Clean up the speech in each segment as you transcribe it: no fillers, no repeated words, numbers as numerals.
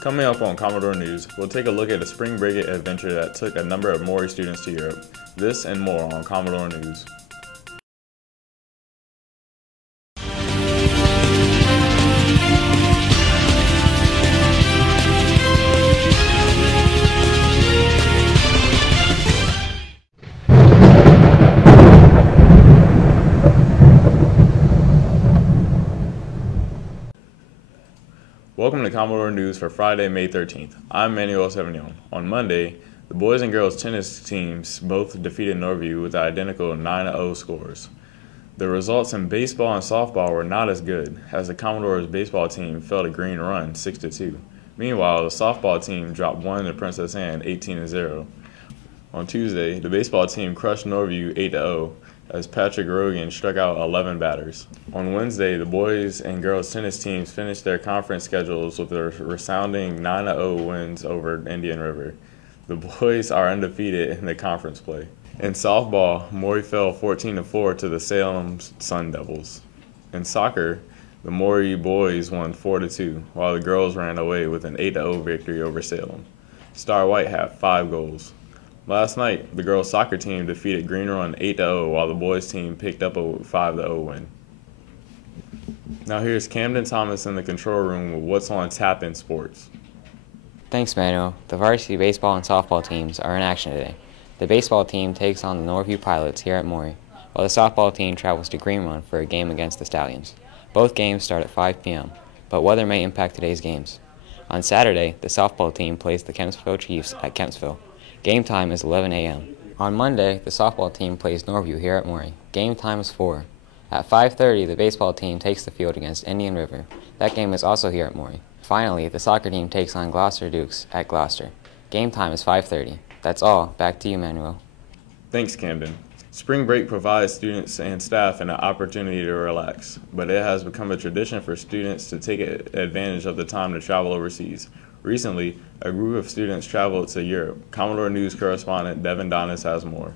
Coming up on Commodore News, we'll take a look at a spring break adventure that took a number of Maury students to Europe. This and more on Commodore News. Welcome to Commodore News for Friday, May 13th. I'm Manuel Sauvignon. On Monday, the boys and girls tennis teams both defeated Norview with identical 9-0 scores. The results in baseball and softball were not as good, as the Commodore's baseball team fell to Green Run 6-2. Meanwhile, the softball team dropped 1 to Princess Anne 18-0. On Tuesday, the baseball team crushed Norview 8-0. As Patrick Rogan struck out 11 batters. On Wednesday, the boys and girls tennis teams finished their conference schedules with their resounding 9-0 wins over Indian River. The boys are undefeated in the conference play. In softball, Maury fell 14-4 to the Salem Sun Devils. In soccer, the Maury boys won 4-2, while the girls ran away with an 8-0 victory over Salem. Star White had 5 goals. Last night, the girls' soccer team defeated Green Run 8-0, while the boys' team picked up a 5-0 win. Now here's Camden Thomas in the control room with what's on tap in sports. Thanks, Manuel. The varsity baseball and softball teams are in action today. The baseball team takes on the Norview Pilots here at Maury, while the softball team travels to Green Run for a game against the Stallions. Both games start at 5 p.m., but weather may impact today's games. On Saturday, the softball team plays the Kempsville Chiefs at Kempsville. Game time is 11 a.m. On Monday, the softball team plays Norview here at Maury. Game time is 4. At 5:30, the baseball team takes the field against Indian River. That game is also here at Maury. Finally, the soccer team takes on Gloucester Dukes at Gloucester. Game time is 5:30. That's all. Back to you, Manuel. Thanks, Camden. Spring break provides students and staff an opportunity to relax, but it has become a tradition for students to take advantage of the time to travel overseas. Recently, a group of students traveled to Europe. Commodore News correspondent Devin Donis has more.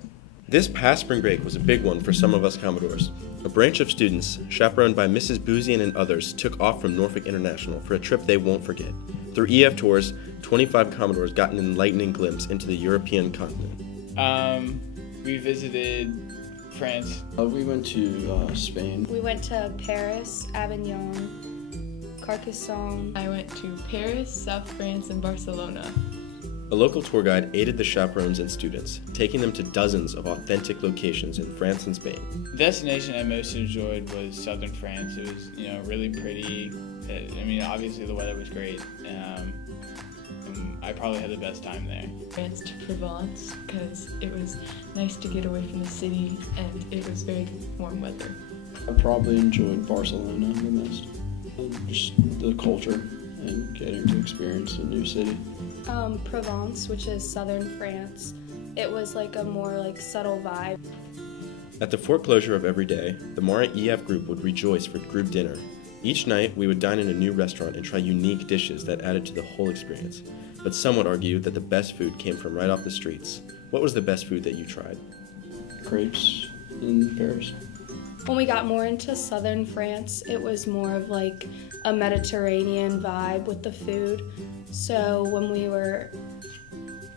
This past spring break was a big one for some of us Commodores. A branch of students, chaperoned by Mrs. Boozian and others, took off from Norfolk International for a trip they won't forget. Through EF Tours, 25 Commodores got an enlightening glimpse into the European continent. We visited France. We went to Spain. We went to Paris, Avignon, Carcassonne. I went to Paris, South France, and Barcelona. A local tour guide aided the chaperones and students, taking them to dozens of authentic locations in France and Spain. The destination I most enjoyed was southern France. It was, really pretty. Obviously the weather was great. I probably had the best time there. France to Provence because it was nice to get away from the city and it was very warm weather. I probably enjoyed Barcelona the most. Just the culture and getting to experience a new city. Provence, which is southern France. It was like a more subtle vibe. At the foreclosure of every day, the Maury EF group would rejoice for group dinner. Each night, we would dine in a new restaurant and try unique dishes that added to the whole experience. But some would argue that the best food came from right off the streets. What was the best food that you tried? Crepes in Paris. When we got more into southern France, it was more of a Mediterranean vibe with the food. So when we were,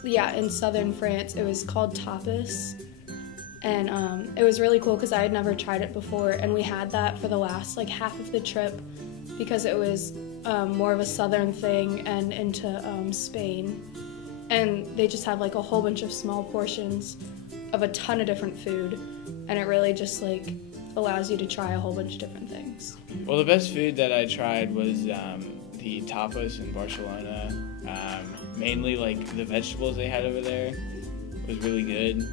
in southern France, it was called tapas. And it was really cool because I had never tried it before. And we had that for the last half of the trip because it was more of a southern thing and into Spain. And they just have a whole bunch of small portions of a ton of different food. And it really just allows you to try a whole bunch of different things. Well, the best food that I tried was the tapas in Barcelona. Mainly the vegetables they had over there was really good.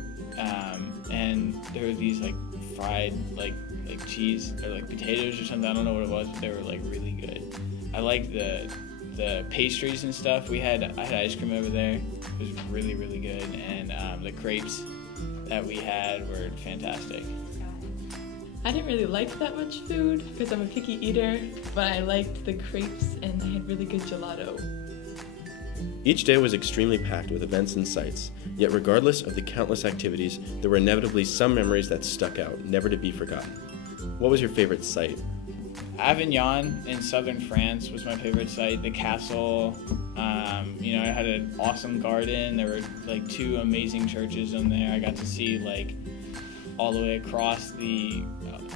And there were these fried cheese or potatoes or something. I don't know what it was, but they were really good. I liked the pastries and stuff. I had ice cream over there. It was really, really good. And the crepes that we had were fantastic. I didn't really like that much food because I'm a picky eater, but I liked the crepes and I had really good gelato. Each day was extremely packed with events and sights, yet regardless of the countless activities, there were inevitably some memories that stuck out, never to be forgotten. What was your favorite sight? Avignon in southern France was my favorite site. The castle, you know, it had an awesome garden. There were like 2 amazing churches in there. I got to see like all the way across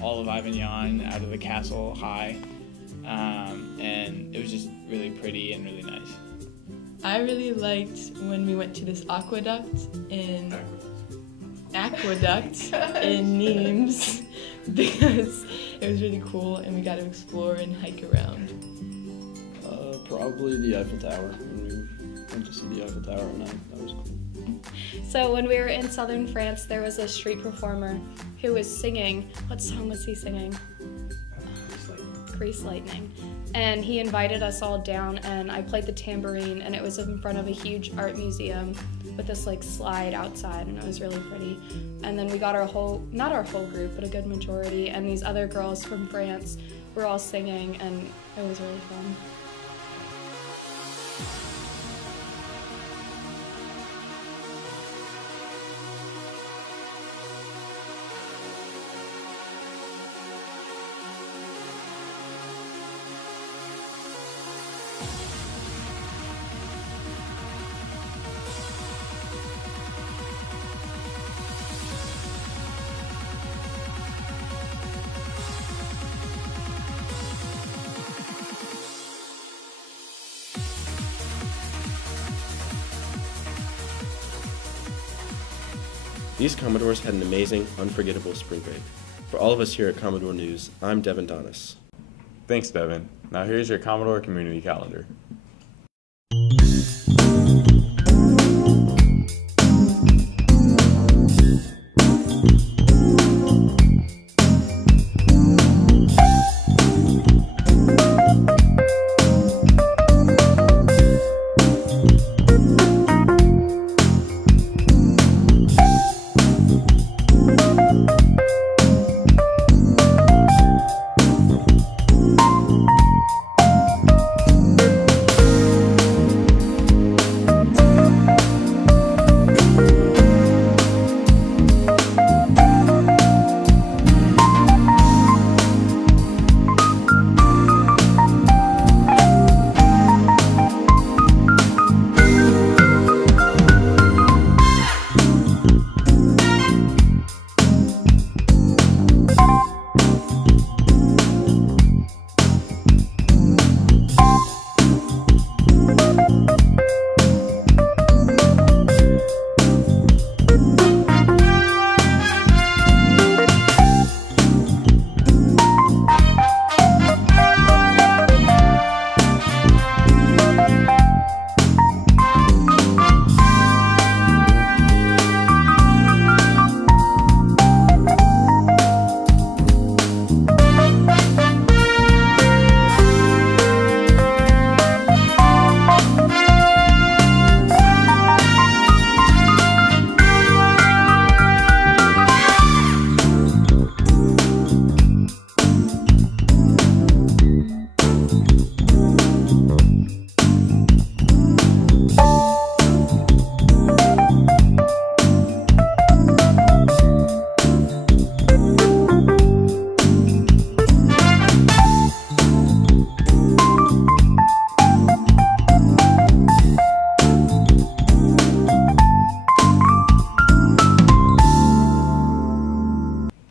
all of Avignon out of the castle high, and it was just really pretty and really nice. I really liked when we went to this aqueduct in Nimes because it was really cool and we got to explore and hike around. Probably the Eiffel Tower. When we went to see the Eiffel Tower at night, that was cool. So when we were in southern France, there was a street performer who was singing. What song was he singing? Grease Lightning. And he invited us all down, and I played the tambourine, and it was in front of a huge art museum with this like slide outside, and it was really pretty. And then we got not our whole group, but a good majority, and these other girls from France were all singing, and it was really fun. These Commodores had an amazing, unforgettable spring break. For all of us here at Commodore News, I'm Devin Donis. Thanks, Devin. Now here's your Commodore community calendar.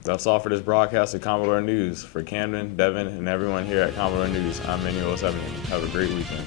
That's all for this broadcast of Commodore News. For Camden, Devin, and everyone here at Commodore News, I'm Manuel 70. Have a great weekend.